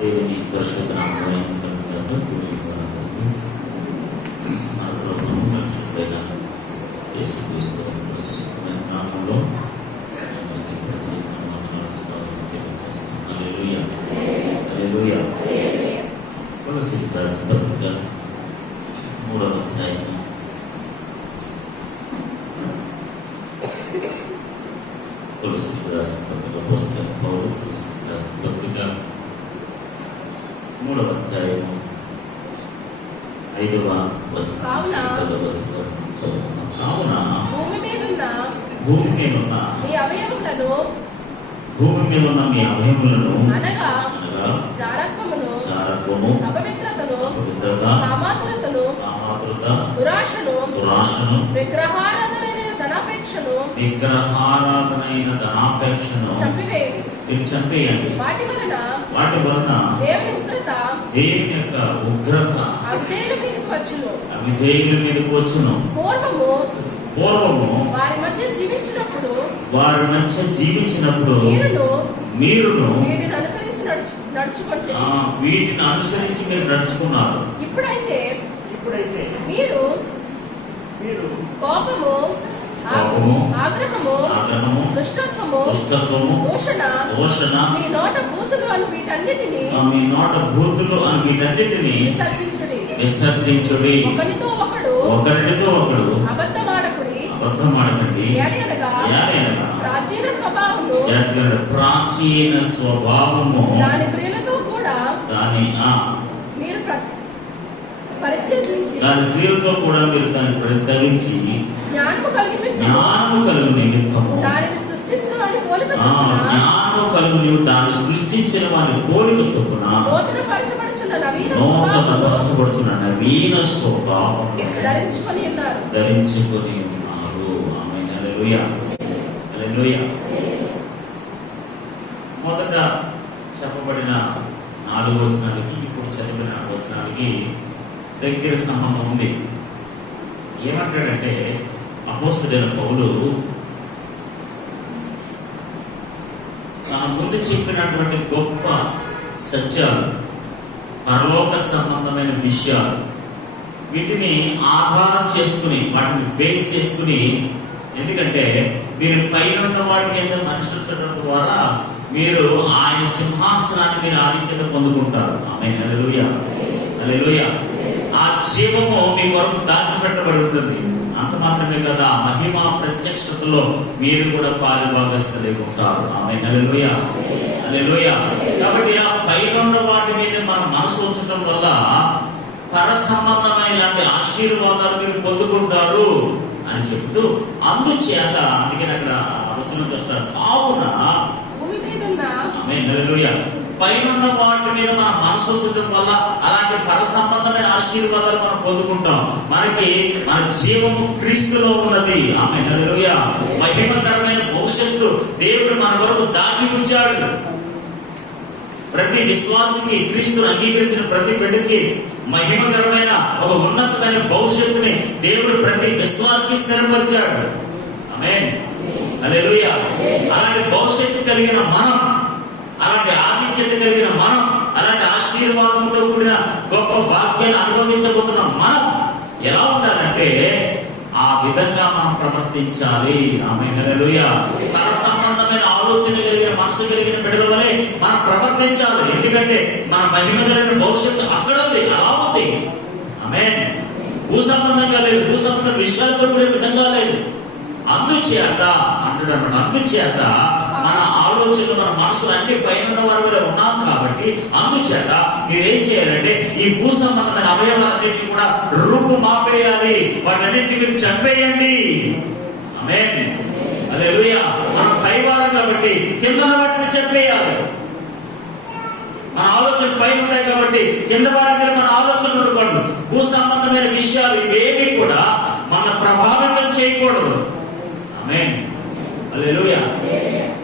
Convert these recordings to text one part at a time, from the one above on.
దేవుని పరిశుద్ధ నామమున మన ప్రభువును రక్షకుడైన యేసుక్రీస్తు ప్రశస్తమైన నామములో హల్లెలూయా హల్లెలూయా. కొలొస్సీయులకు రాసిన పత్రిక 3వ అధ్యాయం కొలొస్సీయులకు రాసిన పత్రిక అపోస్తలుడైన పౌలు కొలొస్సీయులకు రాసిన పత్రిక 3వ అధ్యాయం 5వ వచనం. కావున భూమి మీద ఉన్న మీ అవయవములను అనగా జారత్వము, అపవిత్రత, దురాశను, విగ్రహారాధనైన ధనాపేక్షను చంపేయండి. వాటి వలన దేవుని యొక్క ఉగ్రత అవిధేయుల మీదకు వచ్చును. పూర్వము వారి మధ్య జీవించినప్పుడు మీరును వీటిని అనుసరించి మీరు నడుచుకున్నారు. ఇప్పుడైతే మీరు కోపము, ఆగ్రహము, దుష్టత్వము, దూషణ, మీ నోట బూతులు అని వీటన్నిటిని విసర్జించుడి. ఒకరితో ఒకడు అబద్ధమాడకండి. ప్రాచీన స్వభావము దాని క్రియలతో కూడా మీరు దాన్ని పరిత్యజించి జ్ఞానము కలుగు నిమిత్తము దాన్ని సృష్టించిన వారి పోలిక చొప్పున నూతనపరచబడుచున్న నవీన స్వభావం ధరించుకొని ఉన్నారు. ఆమేన్. హల్లెలూయా హల్లెలూయా. మొదట చెప్పబడిన 4 వచనాలకి ఇప్పుడు చదివిన వచనాలకి దగ్గర సంబంధం ఉంది. ఏమంటాడంటే అపోస్తలుడైన పౌలు తన ముందు చెప్పినటువంటి గొప్ప సత్యాలు, పరలోక సంబంధమైన విషయాలు, వీటిని ఆధారం చేసుకుని, వాటిని బేస్ చేసుకుని, ఎందుకంటే మీరు పైన వాటి కింద మనుషుల ద్వారా మీరు ఆయన సింహాసనాన్ని మీరు ఆధిక్యత పొందుకుంటారు. ఆమేన్. హల్లెలూయా హల్లెలూయా. ఆ జీవము మీ కొరకు దాచిపెట్టబడి ఉంటుంది. అంత మాత్రమే కదా, మహిమ ప్రత్యక్షతలో మీరు కూడా పాలుభాగస్తులై ఉంటారు. ఆమేన్. హల్లెలూయా హల్లెలూయా. కాబట్టి ఆ పైన వాటి మీద మన మనసు ఉంచడం వల్ల పర సంబంధమైన ఆశీర్వాదాలు మీరు పొందుకుంటారు అని చెప్తూ, అందుచేత అందుకని అక్కడ వచనంతో స్టార్ట్ కావున పైన వాటి మీద మన మనసు ఉంచడం వల్ల అలాంటి పర సంబంధమైన ఆశీర్వాదాలు మనం పొందుకుంటాం. మన జీవము క్రీస్తులో ఉన్నది. ఆమేన్. హల్లెలూయా. మహిమకరమైన భవిష్యత్తు దేవుడు మన వరకు దాచి ఉంచాడు. ప్రతి విశ్వాసికి, క్రీస్తును అంగీకరించిన ప్రతి బిడ్డకి మహిమకరమైన ఒక ఉన్నతమైన భవిష్యత్తుని దేవుడు ప్రతి విశ్వాసికి స్థిరపరిచాడు. ఆమేన్. హల్లెలూయా. అలాంటి భవిష్యత్తు కలిగిన మనం, అలాంటి ఆధిక్యత కలిగిన మనం, అలాంటి ఆశీర్వాదంతో కూడిన గొప్ప వాక్యాన్ని అనుభవించబోతున్నాం. మనం ఎలా ఉండాలంటే ఆ విధంగా మనం ప్రవర్తించాలి. ఆమేన్. హల్లెలూయా. పర సంబంధమైన ఆలోచన కలిగిన మనసు కలిగిన బిడ్డల వలె మనం ప్రవర్తించాలి. ఎందుకంటే మన మహిమ కలిగిన భవిష్యత్తు అక్కడ ఉంది, అలా ఉంది. ఆమేన్. భూ సంబంధంగా లేదు, భూ సంబంధ విషయాలతో కూడిన విధంగా లేదు. అందుచేత మన ఆలోచనలు, మన మనసులు అన్ని పైన వారి వల్ల ఉన్నాం కాబట్టి, అందుచేత మీరేం చేయాలంటే ఈ భూ సంబంధమైన అవయవాలన్నింటినీ కూడా రూపుమాపేయాలి. వాటన్నింటినీ మీరు చంపేయండి. ఆమేన్. హల్లెలూయా. మనం పైవారం కాబట్టి కింద వాటిని చంపేయాలి. మన ఆలోచన పైన ఉంటాయి కాబట్టి కింద వాటి మీద మన ఆలోచనలు ఉండకూడదు. భూ సంబంధమైన విషయాలు ఇవేమీ కూడా మన ప్రభావితం చేయకూడదు. ఆమేన్. హల్లెలూయా.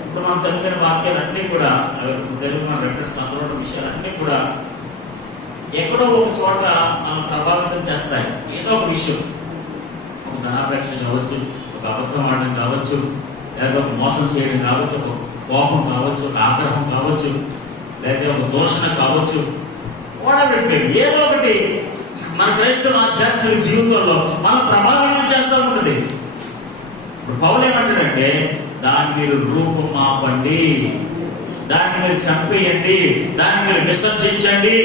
ఇప్పుడు మనం చదివిన వాక్యాలన్నీ కూడా, తెలుగు మన రెఫరెన్స్ అందులో విషయాలన్నీ కూడా ఎక్కడో ఒక చోట మనం ప్రభావితం చేస్తాయి. ఏదో ఒక విషయం, ఒక ధనాపేక్ష కావచ్చు, ఒక అబద్ధం ఆడడం కావచ్చు, లేదా ఒక మోసం చేయడం కావచ్చు, ఒక కోపం కావచ్చు, ఒక ఆగ్రహం కావచ్చు, లేదా ఒక దూషణ కావచ్చు, ఏదో ఒకటి మన క్రైస్తవ ఆధ్యాత్మిక జీవితంలో మనం ప్రభావితం చేస్తూ ఉంటుంది. ఇప్పుడు పౌలు ఏమంటాడంటే దాన్ని మీరు రూపుమాపండి, దాన్ని మీరు చంపేయండి, దాన్ని మీరు విసర్జించండి.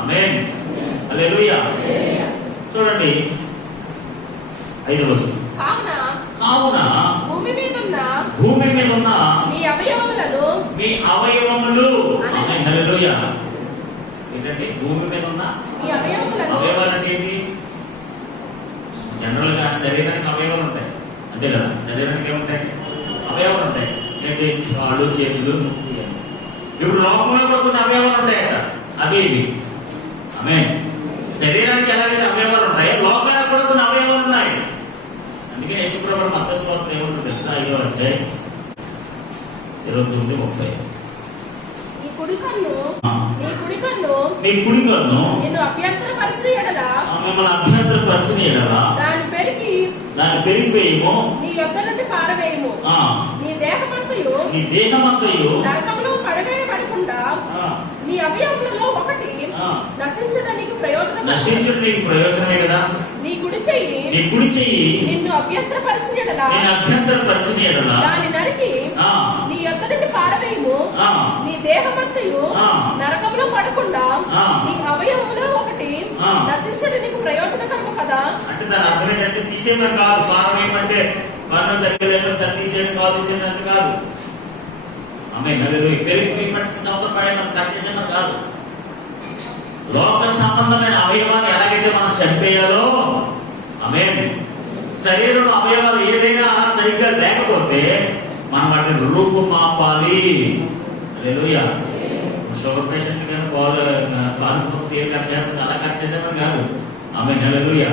ఆమేన్, హల్లెలూయా. చూడండి 5వ వచనం. కావున భూమి మీద ఉన్న మీ అవయవములు, ఆమేన్, హల్లెలూయా. ఏంటంటే భూమి మీద ఉన్న అవయవాలు అంటే ఏంటి? జనరల్ గా శరీరానికి అవయవాలు ఉంటాయి, అంతే కదా. శరీరానికి ఏముంటాయి? అవయవాలు ఉంటాయి. ఏంటి? కాళ్ళు, చేతులు, ముక్కు. ఇప్పుడు లోకంలో కూడా కొన్ని అవయవాలు ఉంటాయి అక్కడ, అవి ఇవి. ఆమేన్. శరీరానికి ఎలాగైతే అవయవాలు ఉంటాయో లోకానికి కూడా కొన్ని అవయవాలు ఉన్నాయి. అందుకే యేసుప్రభువు మత్తయి సువార్తలో ఏమంటారు తెలుసా? 5వ అధ్యాయం 29:30. మీ కుడి కన్ను నిన్ను అభ్యంతరపరచిన యెడల, మిమ్మల్ని అభ్యంతరపరచిన యెడల దాన్ని పెరిగిపోయేమో నీ యొద్ద నుండి పారవేయము. నీ దేహమంతయు నరకములో పడవేయబడకుండా నీ అవయవములలో ఒకటి నశించడానికి ప్రయోజనమే కదా. నీ కుడి చెయ్యి నిన్ను అభ్యంతరపరచిన యెడల దాన్ని నరికి నీ యొద్ద నుండి పారవేయము. నీ దేహమంతయు నరకంలో పడకుండా నీ అవయవములో ఒకటి నశించడానికి ప్రయోజనకరము కదా. అంటే దాని అర్థం ఏంటంటే తీసేయమని కాదు, పారం ఏమంటే వర్ణం సరిగ్గా లేకుండా సరి తీసేయడం కాదు, తీసేయడం కాదు. ఆమేన్, హల్లెలూయా. పెరిగిపోయినట్టు సంవత్సరం పడేమని కట్ చేసేమని కాదు. లోక సంబంధమైన అవయవాన్ని ఎలాగైతే మనం చనిపోయాలో, ఆమేన్, శరీరం అవయవాలు ఏదైనా సరిగ్గా లేకపోతే మనం వాటిని రూపుమాపాలి. హల్లెలూయా. షుగర్ పేషెంట్ కానీ అలా కట్ చేసేమని కాదు. ఆమేన్, హల్లెలూయా.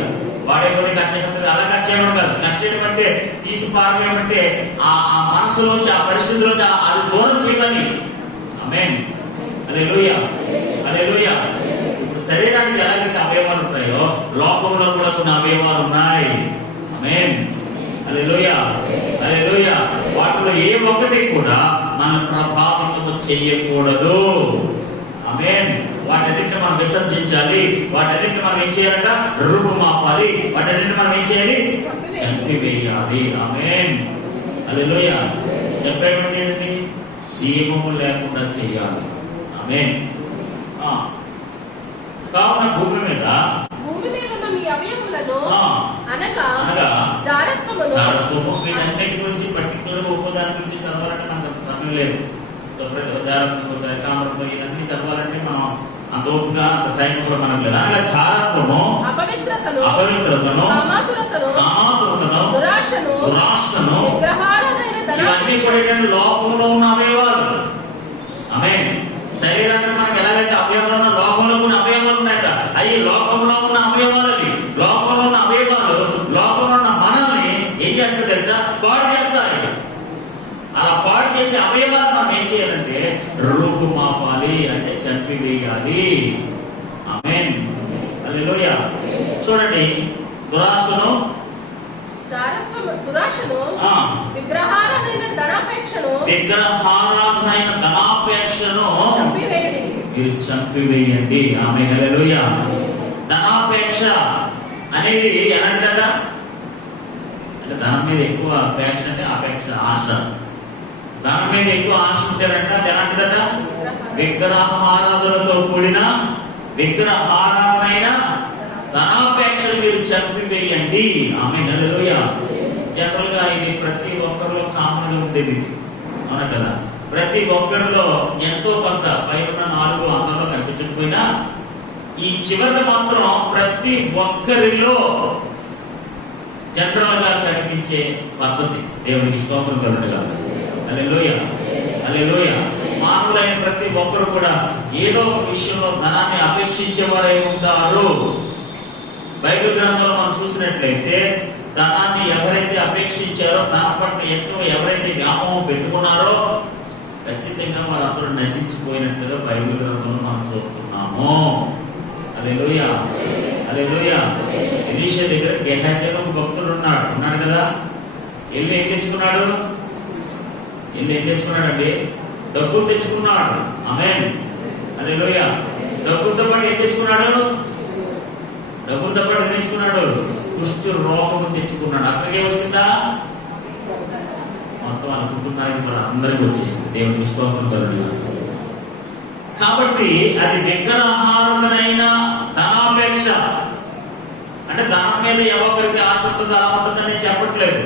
వాడేపోతే కట్ చేయడం అలా కట్ చేయడం కాదు. కట్ చేయడం అంటే తీసి పారవేయమంటే ఆ మనసులోంచి, ఆ పరిస్థితిలోంచి అది దూరం చేయమని. ఆమేన్, హల్లెలూయా, హల్లెలూయా. ఇప్పుడు శరీరానికి ఎలాగైతే అవయవాలు ఉంటాయో లోకంలో కూడా కొన్ని అవయవాలు ఉన్నాయి. ఆమేన్, హల్లెలూయా, హల్లెలూయా. వాటిలో ఏ ఒక్కటి కూడా మన ప్రభావితం చేయకూడదు. ఆమేన్. వాటన్నిటిని మనం విసర్జించాలి. వాటన్నిటిని మనం ఏం చేయాలంట? రూపుమాపాలి. వాటన్నిటిని మనం ఏం చేయాలి? చంపివేయాలి. ఆమేన్, హల్లెలూయా. చెప్పేటువంటి ఏంటండి? జీవము లేకుండా చేయాలి. ఆమేన్. కావున భూమి మీద మీ అవయవములను అనగా జారత్వము, వీటన్నిటి గురించి పర్టికులర్ ఉపదాని గురించి చదవాలంటే మనకు సమయం లేదు. ఇవన్నీ చదవాలంటే మనం అంత ఓపిక, అంత టైం కూడా మనకు లేదు. అనగా జారత్వము, అపవిత్రతను, దురాశను, ఇవన్నీ కూడా లోకంలో ఉన్న అవయవాలు. ఆమేన్. శరీరానికి మనకి ఎలాగైతే అవయవాలు ఉన్న లోకంలో కొన్ని అవయవాలు ఉన్నాయట. అవి లోకంలో ఉన్న అవయవాలు. అవి లోకంలో ఉన్న అవయవాలు లోకంలో ఉన్న మనల్ని ఏం చేస్తాయి తెలుసా? పాడు చేస్తాయి. అలా పాడు చేసే అవయవాలు మనం ఏం చేయాలంటే రూపుమాపాలి, అంటే చంపివేయాలి. ఆమేన్, హల్లెలూయా. చూడండి, దురాశను, విగ్రహారాధనైన ధనాపేక్షను మీరు చంపివేయండి. ఆమేన్, హల్లెలూయా. ధనాపేక్ష అనేది ఎలాంటిదట? అంటే ధనం మీద ఎక్కువ అపేక్ష, అంటే అపేక్ష, ఆశ. ధనం మీద ఎక్కువ ఆశ ఉంటేనంట అది ఎలాంటిదట? విగ్రహారాధనతో కూడిన విగ్రహారాధనైన ధనాపేక్షను మీరు చంపివేయండి. ఆమేన్, హల్లెలూయా. జనరల్ గా ఇది ప్రతి ఒక్కరిలో కామన్ గా ఉండేది, అవునా కదా? ప్రతి ఒక్కరిలో ఎంతో కొంత పైన 4 అందరిలో కనిపించకపోయినా ఈ చివరి మాత్రం ప్రతి ఒక్కరిలో జనరల్ గా కనిపించే పద్ధతి. దేవునికి స్తోత్రం కలుగునుగాక. హల్లెలూయా, హల్లెలూయా. మానవులైన ప్రతి ఒక్కరు కూడా ఏదో ఒక విషయంలో ధనాన్ని అపేక్షించేవారై ఉంటారు. బైబిల్ గ్రంథంలో మనం చూసినట్లయితే ధనాన్ని ఎవరైతే అపేక్షించారో, ధనం పట్ల ఎంతో ఎవరైతే వ్యామోహం పెట్టుకున్నారో ఖచ్చితంగా వారందరూ నశించిపోయినట్లుగా బైబిల్ గ్రంథంలో మనం చూస్తున్నాము. హల్లెలూయా, హల్లెలూయా. ఎలీషా దగ్గర గెహాజీ ఒక భక్తుడు ఉన్నాడు కదా. వెళ్ళి ఏం తెచ్చుకున్నాడు? అండి డబ్బు తెచ్చుకున్నాడు. ఆమేన్. హల్లెలూయా. డబ్బులతో పాటు ఏం తెచ్చుకున్నాడు? డబ్బులతో పాటు ఏం తెచ్చుకున్నాడు? కుష్ఠు రోగము తెచ్చుకున్నాడు. అక్కడికే వచ్చిందా? మొత్తం అనుకుంటున్నారని మరి అందరికీ వచ్చేసింది. దేవుని విశ్వాసం కలుగుతుంది. కాబట్టి అది విగ్రహారాధనైన ధనాపేక్ష. అంటే ధనం మీద ఎవరికి ఆశ ఉంటుందో అలా ఉంటుందని నేను చెప్పట్లేదు.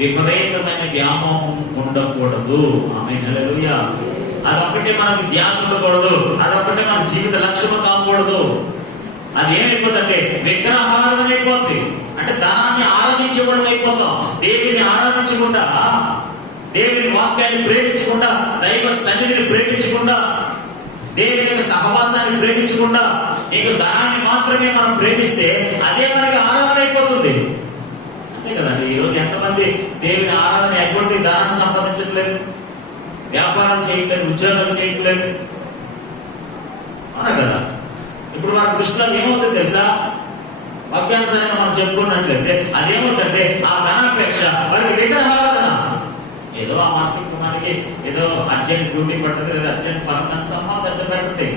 విపరీతమైన వ్యామోహం ఉండకూడదు. ఆమేన్, హల్లెలూయా. అదొక్కటే మనకి ధ్యాస ఉండకూడదు. అదొక్కటే మన జీవిత లక్ష్యం కాకూడదు. అది ఏమైపోతుందంటే విగ్రహారాధన అయిపోద్ది. అంటే ధనాన్ని ఆరాధించకూడదు అయిపోతాం. దేవుని ఆరాధించకుండా, దేవుని వాక్యాన్ని ప్రేమించకుండా, దైవ సన్నిధిని ప్రేమించకుండా, దేవుని యొక్క సహవాసాన్ని ప్రేమించకుండా, నీకు ధనాన్ని మాత్రమే మనం ప్రేమిస్తే అదే మనకి ఆరాధన అయిపోతుంది. అంతే కదండి. ఈరోజు ఎంతమంది దేవుని ఆరాధన ఎటువంటి ధనాన్ని సంపాదించట్లేదు, వ్యాపారం చేయట్లేదు, ఉద్యోగం చేయట్లేదు, అవునా కదా. ఇప్పుడు వారి దృష్టిలో ఏమవుతుంది తెలుసా? వాక్యానుసారంగా మనం చెప్పుకున్నట్లయితే అదేమవుతుందంటే ఆ ధనాపేక్ష వారికి విగ్రహారాధన. ఏదో ఆ మాస్టర్ మనకి ఏదో అర్జెంట్ డ్యూటీ పడుతుంది, లేదా అర్జెంట్ పథకాన్ని సంపాదన పెట్టండి.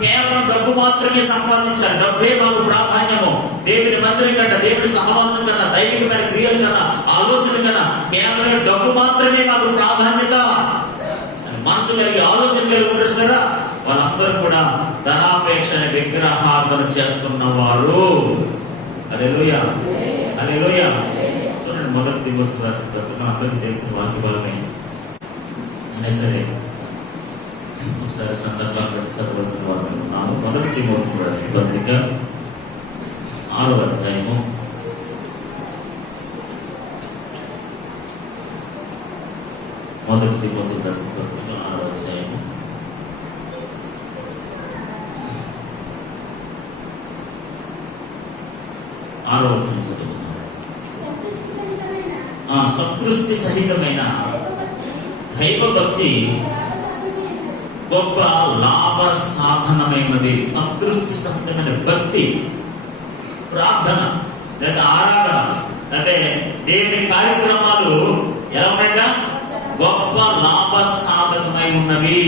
కేవలం డబ్బు మాత్రమే సంపాదించాలి. డబ్బే మాకు ప్రాధాన్యము. దేవుని మందిరం కన్నా, దేవుని సహవాసం కన్నా, దైవికమైన క్రియల కన్నా, ఆలోచన కన్నా కేవలం డబ్బు మాత్రమే మాకు ప్రాధాన్యత మనసు కలిగి ఆలోచన కలిగి ఉంటారు సరే. వాళ్ళందరూ కూడా ధనాపేక్ష విగ్రహారాధన చేస్తున్న వారు. హల్లెలూయా, హల్లెలూయా. చూడండి, మొదటి తిమోతి రాసిన పత్రిక అందరికీ తెలిసిన వాక్య భాగమే అయినా సరే ఒకసారి సందర్భాన్ని చదవలసిన వారు. మొదటి తిమోతి రాసిన పత్రిక 6వ అధ్యాయము 6వ అధ్యాయము 6వ వచనం చదువుతున్నాం. సంతృష్టి సహితమైన దైవభక్తి గొప్ప లాభ సాధనమైనది. సంతృష్టి సహితమైన భక్తి, ప్రార్థన లేదా ఆరాధన అంటే దేవుని కార్యక్రమాలు ఎలా ఉన్నాయట? గొప్ప లాభ సాధకమై ఉన్నవి.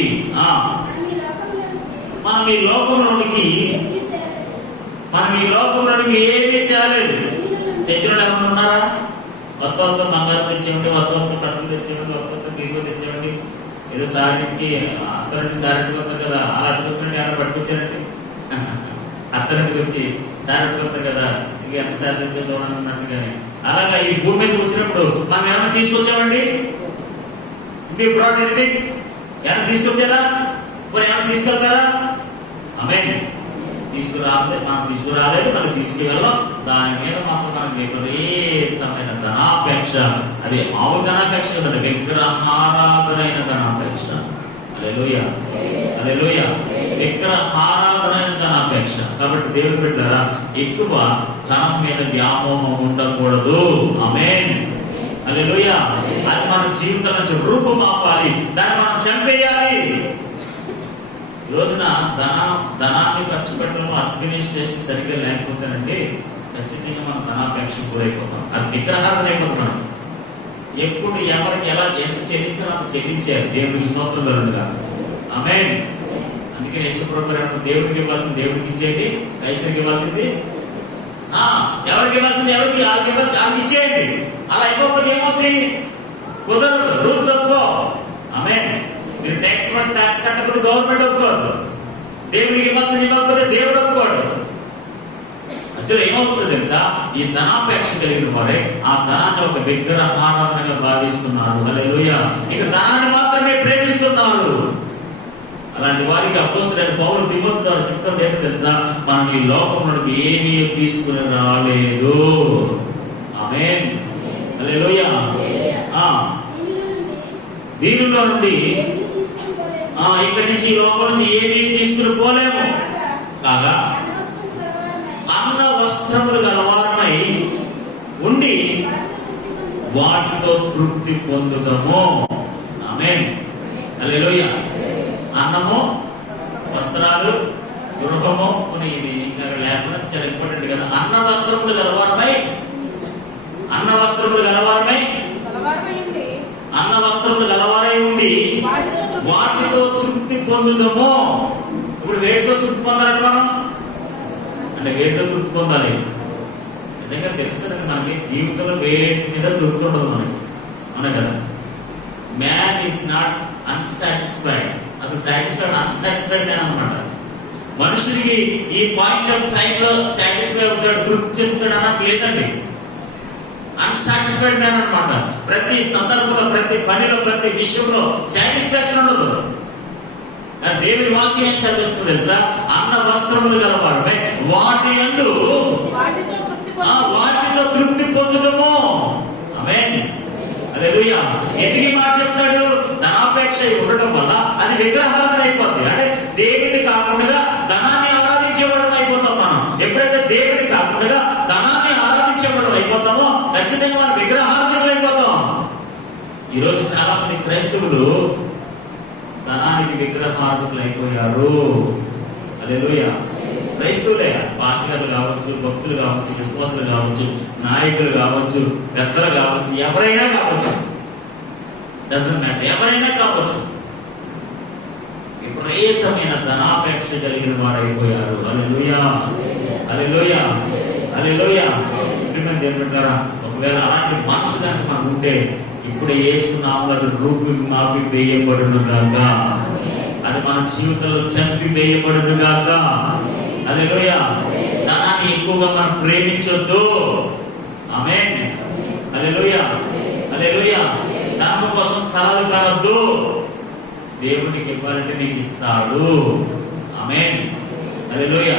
మనం ఈ లోకంలోనికి ఏమీ తేలేదు. తెచ్చిన ఎవరు ఉన్నారా? కొత్త బంగారం తెచ్చేయండి, కొత్త కట్టలు తెచ్చేయండి, కొత్త బీగో తెచ్చేయండి. ఏదో సారికి అత్తరండి సారెంట్ కొత్త కదా, అలా అట్టుకొచ్చినట్టు ఎలా పట్టుకొచ్చారండి. అత్తరంటికి వచ్చి సారెంట్ కొత్త కదా, ఇక ఎంతసార్లు తెచ్చే చూడండి అన్నట్టుగానే. అలాగా ఈ భూమి మీద వచ్చినప్పుడు మనం ఏమైనా తీసుకొచ్చామండి? ఏమైనా తీసుకొచ్చారా? మరి ఏమైనా తీసుకెళ్తారా? ఆమేన్. తీసుకురాలేదు, మనం తీసుకువెళ్ళాం. దాని మీద మాత్రం మనకు విపరీతమైన ధనాపేక్ష. అది మామూలు ధనాపేక్ష కదండి, విగ్రహారాధనైన ధనాపేక్ష. హల్లెలూయా, హల్లెలూయా. విగ్రహారాధనైన ధనాపేక్ష. కాబట్టి దేవుని బిడ్డలారా, ఎక్కువ ధనం మీద వ్యామోహం ఉండకూడదు. ఆమేన్, హల్లెలూయా. అది మన జీవితం నుంచి రూపుమాపాలి, దాన్ని మనం చంపేయాలి. ఈ రోజున ధనాన్ని ఖర్చు పెట్టడం అడ్మినిస్ట్రేషన్ సరిగ్గా లేకపోతేనండి ఖచ్చితంగా మనం ధనాపేక్ష గురైపోతాం. అది విగ్రహారాధన అయిపోతాం. ఎప్పుడు ఎవరికి ఎలా ఎంత చెల్లించాలో అంత చెల్లించాలి. దేవుడికి స్తోత్రం కలుగునుగా. ఆమేన్. అందుకే యేసుప్రభువు దేవుడికి ఇవ్వాల్సింది దేవుడికి ఇచ్చేయండి, కైసరికి ఇవ్వాల్సింది ఎవరికి ఇవ్వాల్సింది ఎవరికి వాళ్ళకి ఇచ్చేయండి. అలా ఇవ్వకపోతే ఏమవుతుంది? కుదరదు. రూల్స్ ఒప్పుకో. ఆమేన్. మీరు ట్యాక్స్ కట్టకపోతే గవర్నమెంట్ ఒప్పుకోదు. దేవుడికి ఇవ్వాల్సింది ఇవ్వకపోతే దేవుడు ఒప్పుకోడు. మధ్యలో ఏమవుతుంది తెలుసా? ఈ ధనాపేక్ష కలిగిన వారే ఆ ధనాన్ని ఒక విగ్రహారాధనగా భావిస్తున్నారు. హల్లెలూయా. ఇక ధనాన్ని మాత్రమే ప్రేమిస్తున్నారు. అలాంటి వారికి అపోస్తలుడైన పౌలు తిమోతి ద్వారా చెప్తుంది ఏంటో తెలుసా? మనం ఈ లోకంలోకి ఏమీ తీసుకుని రాలేదు. ఆమేన్, హల్లెలూయా. దీనిలో నుండి ఇక్కడి నుంచి ఈ లోకం నుంచి ఏమీ తీసుకుని పోలేము. కాగా అన్న వస్త్రములు గలవారమై ఉండి వాటితో తృప్తి పొందుదము. ఆమేన్, హల్లెలూయా. అన్నము, వస్త్రాలు, గృహము, ఇది ఇంకా లేకుండా చాలా ఇంపార్టెంట్ కదా. అన్న వస్త్రములు గలవారమై అన్న వస్త్రములు గలవారై ఉండి వాటితో తృప్తి పొందుదాము. ఇప్పుడు వేటితో తృప్తి పొందాలంటే మనం అంటే వేటితో తృప్తి పొందాలి? నిజంగా తెలుసు కదండి మనకి జీవితంలో వేటి మీద తృప్తి ఉండదు మనకి కదా. Man is not unsatisfied. అసలు సాటిస్ఫైడ్ అన్సాటిస్ఫైడ్ అనమాట. మనుషుడికి ఈ పాయింట్ ఆఫ్ టైం లో సాటిస్ఫై అవుతాడు, తృప్తి చెందుతాడు అన్నది లేదండి. అన్సాటిస్ఫైడ్ మ్యాన్ అనమాట. ప్రతి సందర్భంలో, ప్రతి పనిలో, ప్రతి విషయంలో సాటిస్ఫాక్షన్ ఉండదు. దేవుని వాక్యం ఏం చదివిస్తుందో తెలుసా? అన్న వస్త్రములు గలవారు వాటి యందు వాటితో తృప్తి పొందుదాము. ఆమేన్. హల్లెలూయా. ఎందుకు ఈ మాట చెప్తాడు? ధనాపేక్ష ఉండటం వల్ల అది విగ్రహారాధన అయిపోద్ది. అంటే దేవుడిని కాకుండా ధనాన్ని ఆరాధించేవాడు అయిపోతాం మనం. ఎప్పుడైతే దేవుడిని కాకుండా ధనాన్ని ఆరాధించేవాడు అయిపోతామో ఖచ్చితంగా మనం విగ్రహారాధనలు అయిపోతాం. ఈరోజు చాలా మంది క్రైస్తవులు ధనానికి విగ్రహారాధకులు అయిపోయారు. హల్లెలూయా. క్రైస్తవులే, పాస్టర్లు కావచ్చు, భక్తులు కావచ్చు, విశ్వాసులు కావచ్చు, నాయకులు కావచ్చు, పెద్దలు కావచ్చు, ఎవరైనా కావచ్చు, డజంట్ మ్యాటర్, ఎవరైనా కావచ్చు, విపరీతమైన ధనాపేక్ష కలిగిన వారు అయిపోయారు. హల్లెలూయా, హల్లెలూయా, హల్లెలూయా. దేవుడు, ఒకవేళ అలాంటి మనసు కనుక మనం ఉంటే ఇప్పుడు యేసునామములో అది రూపి మాపి వేయబడును గాక. అది మన జీవితంలో చంపి వేయబడును గాక. హల్లెలూయా. ధనాన్ని ఎక్కువగా మనం ప్రేమించొద్దు. ఆమేన్. హల్లెలూయా, హల్లెలూయా. ధనం కోసం కలలు కనొద్దు. దేవునికి ఇవ్వాలంటే నీకు ఇస్తాడు. ఆమేన్. హల్లెలూయా.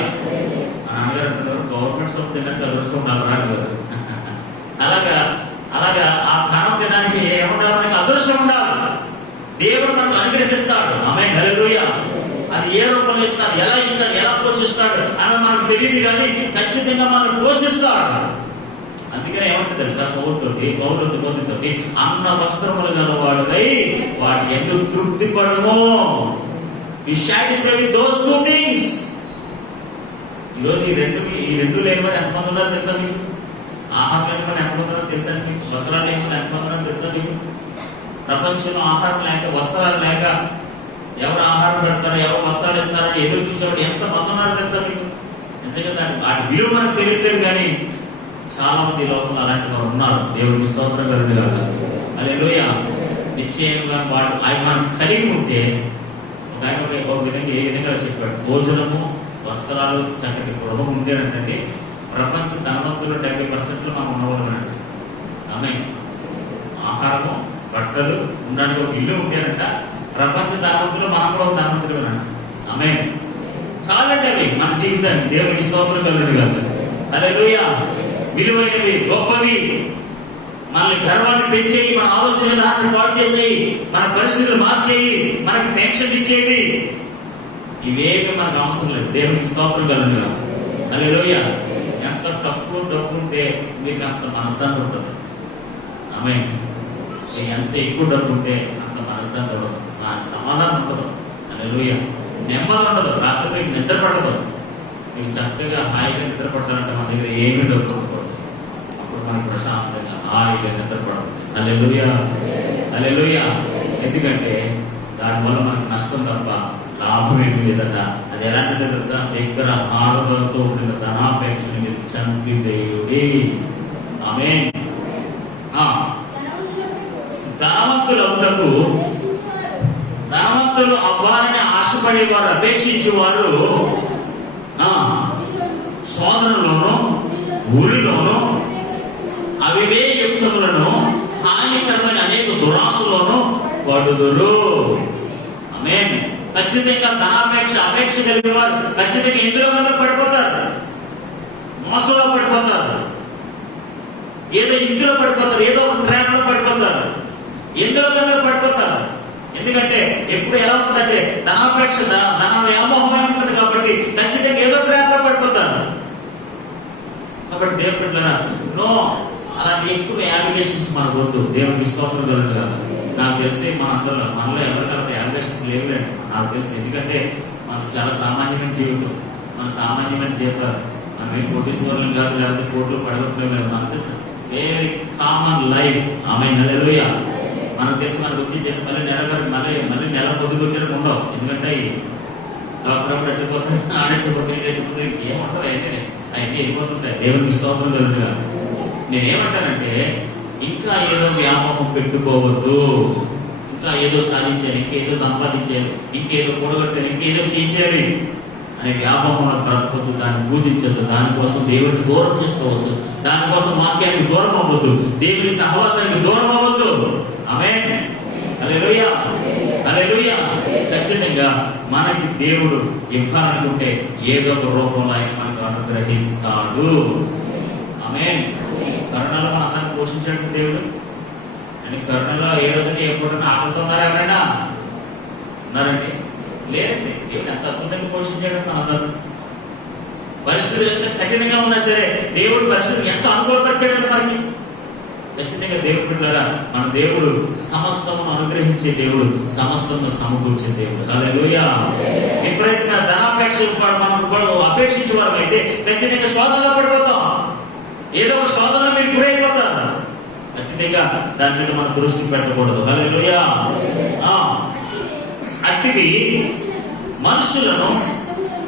మా నాన్నగారు అంటున్నారు, గవర్నమెంట్ సొమ్ము తిన్నట్టు అదృష్టం నాకు రాదు. అలాగా ఆ ధనం తినడానికి ఏముండాలి? మనకి అదృష్టం ఉండాలి. దేవుడు మనకు అనుగ్రహిస్తాడు. ఆమేన్. హల్లెలూయా. అది ఏ రూపంలో ఇస్తాడు, ఎలా ఇస్తాడు, ఎలా పోషిస్తాడు అన్నది మనకు తెలియదు, కానీ ఖచ్చితంగా మనం పోషిస్తాడు. అందుకనే ఏమంటుంది తెలుసా? పౌరులతోటి అన్న వస్త్రములు గలవాడుకై వాటి ఎందుకు తృప్తి పడము. Be satisfied with those two things. ఈరోజు ఈ రెండు లేనివాడు ఎంతమంది ఉన్నారో తెలుసా మీకు? ఆహారం లేనివాడు ఎంతమంది ఉన్నారో తెలుసా మీకు? వస్త్రాలు లేనివాడు ఎంతమంది ఉన్నారో తెలుసా మీకు? ప్రపంచంలో ఆహారం లేక, వస్త్రాలు లేక ఎవరు ఆహారం పెడతారో, ఎవరు వస్త్రాలు ఇస్తారని ఎదురు చూసేవాడు ఎంత మంది ఉన్నారో తెలుసా మీకు? నిజంగా దాని వాటి విలువ మనకు తెలియట్లేదు, కానీ చాలా మంది లోపల అలాంటి వారు ఉన్నారు. దేవుడికి స్తోత్రం కలుగుగాక. హల్లెలూయా. నిశ్చయంగా వాడు ఆయన మనం కలిగి ఉంటే ఒక విధంగా ఏ విధంగా చెప్పాడు? భోజనము, వస్త్రాలు, చక్కటి గృహం ఉండేనంటే ప్రపంచ ధనవంతులు 70% మనం ఉన్నవాళ్ళనండి. ఆమేన్. ఆహారము, బట్టలు ఉండడానికి ఒక ఇల్లు ఉండేనంట. ప్రపంచ ధనవంతులు మనం కూడా ధనవంతులు అనండి. ఆమేన్. చాలండి అవి మన జీవితాన్ని. దేవుడికి స్తోత్రం కలుగుగాక. హల్లెలూయా. విలువైనవి, గొప్పవి, మనల్ని గర్వాన్ని పెంచేయి, మన ఆలోచన విధానాన్ని పాడు చేసేయి, మన పరిస్థితులు మార్చేయి, మనకి టెన్షన్ ఇచ్చేవి, ఇవేమి మనకు అవసరం లేదు. దేవునికి స్తోత్రం కలుగుగాక. హల్లెలూయా. ఎంత తక్కువ డబ్బు ఉంటే మీకు అంత మనశ్శాంతి ఉంటుంది. ఆమేన్. ఎంత ఎక్కువ డబ్బు ఉంటే అంత మనశ్శాంతి ఉండదు, సమాధానం ఉండదు. హల్లెలూయా. నెమ్మది ఉండదు. రాత్రి మీకు నిద్ర పడదు. మీకు చక్కగా హాయిగా నిద్ర పట్టాలంటే మన దగ్గర ఏమీ డబ్బు ఉండకూడదు. అప్పుడు మనకు ప్రశాంతంగా హాయిగా నిద్ర పడదు. హల్లెలూయా, హల్లెలూయా. ఎందుకంటే దానివల్ల మనకు నష్టం తప్ప లాభం ఏమి లేదట. అది ఎలాంటిది తెలుసా? దగ్గర ఆడలతో ఉండిన ధనాపేక్షని మీరు చంపివేయుడి. ఆమేన్. ధనవంతులు అవ్వాలని ఆశపడేవారు, అపేక్షించేవారు శోధనలోను, ఊరిలోను, అవివేయుక్తములను, హానికరమైన అనేక దురాశలోను పడుదురు. ఆమేన్. ఖచ్చితంగా ధనాపేక్ష, అపేక్ష కలిగిన వారు ఖచ్చితంగా ఇందులో మాత్రం పడిపోతారు. మోసంలో పడిపోతారు, ఏదో ఇందులో పడిపోతారు, ఏదో ట్రాక్ లో పడిపోతారు, ఎందులో పడిపోతారు. ఎందుకంటే ఎప్పుడు ఎలా ఉంటుందంటే ధనాపేక్ష, ధనం వ్యామోహమే ఉంటుంది కాబట్టి ఖచ్చితంగా ఏదో ట్రాక్ లో పడిపోతారు. కాబట్టి దేవుడు నో, అలాంటి ఎక్కువ యాలిగేషన్స్ మనకు వద్దు. దేవుడికి స్తోత్రం కలుగుగా. నాకు తెలిసి మనలో ఎవరికైనా యాలిగేషన్స్ లేవులేండి నాకు తెలిసి. ఎందుకంటే మనకు చాలా సామాన్యమైన జీవితం, మన సామాన్యమైన జీవితాలు, మనం ఏం కోటీశ్వరులం కాదు, లేకపోతే కోట్లు పడగొట్టలేదు. మనకు వెరీ కామన్ లైఫ్. ఆమేన్. హల్లెలూయా. మనకు తెలిసి మనకు వచ్చి చెప్పి మళ్ళీ మళ్ళీ నెల పొద్దుకు వచ్చేటప్పుడు ఉండవు. ఎందుకంటే డాక్టర్ ఎట్టిపోతుంది, ఆడెట్టిపోతుంది, ఎట్టిపోతుంది, ఏమంటారు అవన్నీ వెళ్ళిపోతుంటాయి. దేవునికి స్తోత్రం కలుగుగా. నేనేమంటానంటే ఇంకా ఏదో వ్యామోహం పెట్టుకోవద్దు. ఇంకా ఏదో సాధించాలి, ఇంకేదో సంపాదించాలి, ఇంకేదో కూడగట్టాలి, ఇంకేదో చేసేయాలి అనే వ్యామోహంలో బ్రతకొద్దు. దాన్ని పూజించద్దు. దానికోసం దేవుడిని దూరం చేసుకోవద్దు. దానికోసం వాక్యానికి దూరం అవ్వద్దు. దేవుని సహవాసానికి దూరం అవ్వద్దు. ఆమేన్. హల్లెలూయా, హల్లెలూయా. ఖచ్చితంగా మనకి దేవుడు ఇవ్వాలనుకుంటే ఏదో ఒక రూపంలో ఆయన మనకు అనుగ్రహిస్తాడు. ఆమేన్. కరుణలో మన అందరిని పోషించాడు దేవుడు. అని కరుణలో ఏ రోజున ఎప్పుడన్నా ఆకలితో ఉన్నారా? ఎవరైనా ఉన్నారండి? లేదండి. దేవుడు ఎంత అద్భుతంగా పోషించాడు మన అందరూ. పరిస్థితులు ఎంత కఠినంగా ఉన్నా సరే దేవుడు పరిస్థితులు ఎంత అనుకూలపరిచాడు మనకి. ఖచ్చితంగా దేవుడు ద్వారా మన దేవుడు సమస్తము అనుగ్రహించే దేవుడు, సమస్తము సమకూర్చే దేవుడు. హల్లెలూయా. ఎప్పుడైతే ధనాపేక్ష మనం అపేక్షించే వారం అయితే ఖచ్చితంగా శోధనలో పడిపోతాం. ఏదో ఒక శోధనలో మీరు గురైపోతారు. ఖచ్చితంగా దాని మీద మన దృష్టి పెట్టకూడదు. హల్లెలూయా. అట్టివి మనుషులను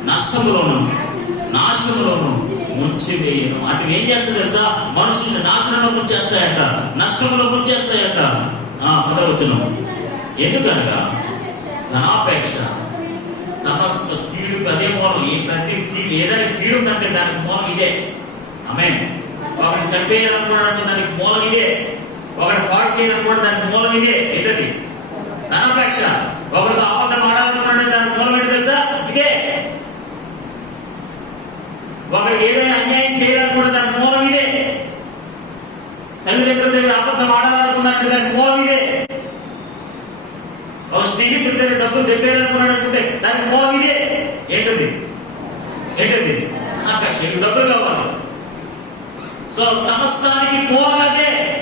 నష్టంలోను నాశనంలోను ముంచివేయను. అటు ఏం చేస్తుంది తెలుసా? మనుషుల్ని నాశనంలో ముంచేస్తాయంట, నష్టంలో ముంచేస్తాయంట. పదవచనం. ఎందుకనగా ధనాపేక్ష సమస్త కీడుకు అదే మూలం. ఈ ప్రతి కీడు ఏదైనా కీడు ఉందంటే దానికి మూలం ఇదే. ఆమేన్. ఒకటి చంపేయాలనుకోవడానికి దానికి మూలం ఇదే. ఒకటి పాడు చేయాలనుకోవడం దానికి మూలం ఇదే. ఏంటది? ధనాపేక్ష. ఒకరితో అబద్ధం ఆడాలనుకున్నాడే దానికి మూలం ఏంటి తెలుసా? ఇదే. ఒకరికి ఏదైనా అన్యాయం చేయాలనుకుంటే దానికి మూలం ఇదే. తల్లిదండ్రుల దగ్గర అబద్ధం ఆడాలనుకున్నాడంటే దానికి మూలం ఇదే. ఒక స్నేహితుడి దగ్గర డబ్బులు తెప్పేయాలనుకున్నాడంటే దానికి మూలం ఇదే. ఏంటది? ఏంటది? ధనాపేక్ష. డబ్బులు కావాలి. సో సమస్తానికి మూలం అదే.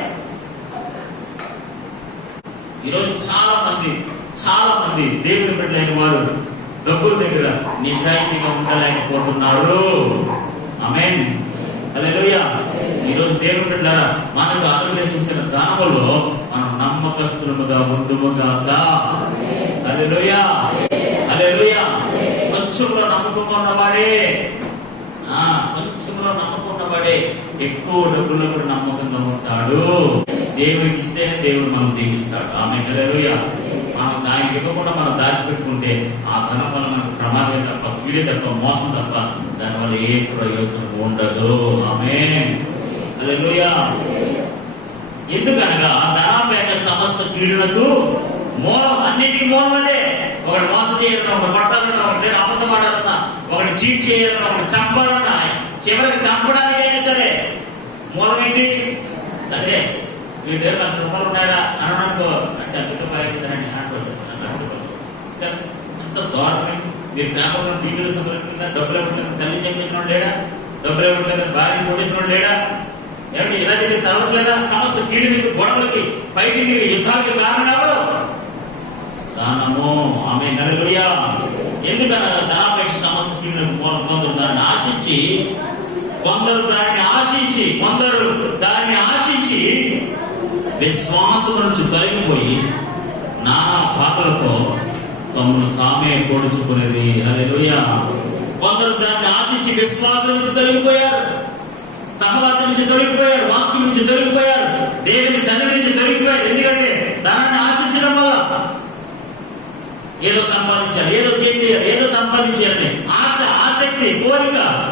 ఈరోజు చాలా మంది దేవుని బిడ్డలైన వారు డబ్బుల దగ్గర నిజాయితీగా ఉండలేకపోతున్నారు. ఆమేన్. హల్లెలూయా. ఈరోజు దేవుని బిడ్డలారా మనకు అనుగ్రహించిన దానములో మనం నమ్మకస్తులముగా ఉందుముగాక. హల్లెలూయా, హల్లెలూయా. కొంచెంలో నమ్మకమున్నవాడే ఎక్కువ డబ్బుల్లో కూడా నమ్మకంగా ఉంటాడు. దేవుడికి ఇస్తేనే దేవుడు మనం దీవిస్తాడు. ఆమేన్. హల్లెలూయా. మనం దానికి ఇవ్వకుండా మనం దాచిపెట్టుకుంటే ఆ ధనం వల్ల మనకు ప్రమాదమే తప్ప, కీడే తప్ప, మోసం తప్ప దానివల్ల ఏ ప్రయోజనం ఉండదు. ఆమేన్. హల్లెలూయా. ఎందుకనగా ధనాపేక్ష సమస్త కీడులకు మూలం. అన్నిటికీ మూలం అదే. ఒకటి మోసం చేయాలన్నా, ఒకటి పట్టాలన్నా, ఒకటి అబద్ధం ఆడాలన్నా, ఒకటి చీట్ చేయాలన్నా, ఒకటి చంపాలన్నా, చివరికి చంపడానికైనా సరే మూలం ఏంటి? అదే. వీటి దగ్గర 1,00,000 రూపాయలు ఉన్నాయా అని అనుకో, అంత దారుణం. మీరు పేపర్లో టీవీలో చదువుతుందా? డబ్బులు ఇవ్వట్లేదు, తల్లి చెప్పేసిన లేడా? డబ్బులు ఇవ్వట్లేదు, భార్య కొట్టేసిన లేడా? ఏమంటే ఇలాంటి మీరు చదవట్లేదా? సమస్త కీడుకి, గొడవలకి, ఫైటింగ్, యుద్ధాలకి కారణం ఎవరు? దానము. ఆమేన్. హల్లెలూయా. ఎందుకన్నా ధనాపేక్ష సమస్త కీడులకు మూలం. కొందరు దాన్ని ఆశించి విశ్వాసం నుంచి తొలగిపోయి నానా పాత్రలతో తమను తామే పొడుచుకునేది. హల్లెలూయా. కొందరు దాన్ని ఆశించి విశ్వాసం నుంచి తొలగిపోయారు, సహవాసం నుంచి తొలగిపోయారు, వాక్యం నుంచి తొలగిపోయారు, దేవుని సన్నిధి నుంచి తొలగిపోయారు. ఎందుకంటే ధనాన్ని ఆశించడం వల్ల ఏదో సంపాదించాలి, ఏదో చేసేయాలి, ఏదో సంపాదించాలని ఆశ, ఆసక్తి, కోరిక,